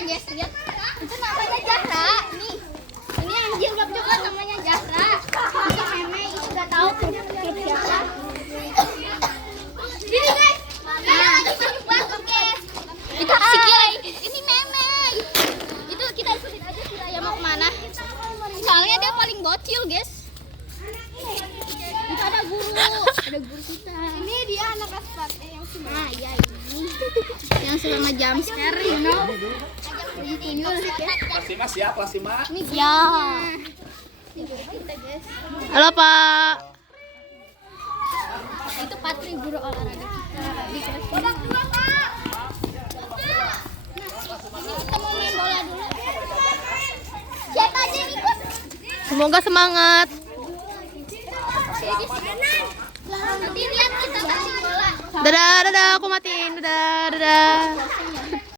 Jess, lihat. Itu namanya Zahra. Nih. Ini yang jilbab juga namanya Zahra. Ini Meme, itu udah tahu punya siapa. Sini guys. Nah, kita masuk guys. Itu si Kiai. Ini Meme. Itu kita ikutin aja si Raya mau kemana. Soalnya dia paling bocil guys. Itu ada guru kita. Ini dia anak aspat yang suka. Nah, iya ini. Yang suka ngejam scare, you know. Ini Kelas 5 siap, kelas 5. Ini ya. Kita guys. Halo Pak. Itu Patri guru olahraga kita di kelas 5. Udah keluar, Pak. Nah, ini kita mau main bola dulu. Siapa aja yang ikut? Semoga semangat. Nanti lihat kita kasih bola. Dadah, dadah, aku matiin. Dadah, dadah.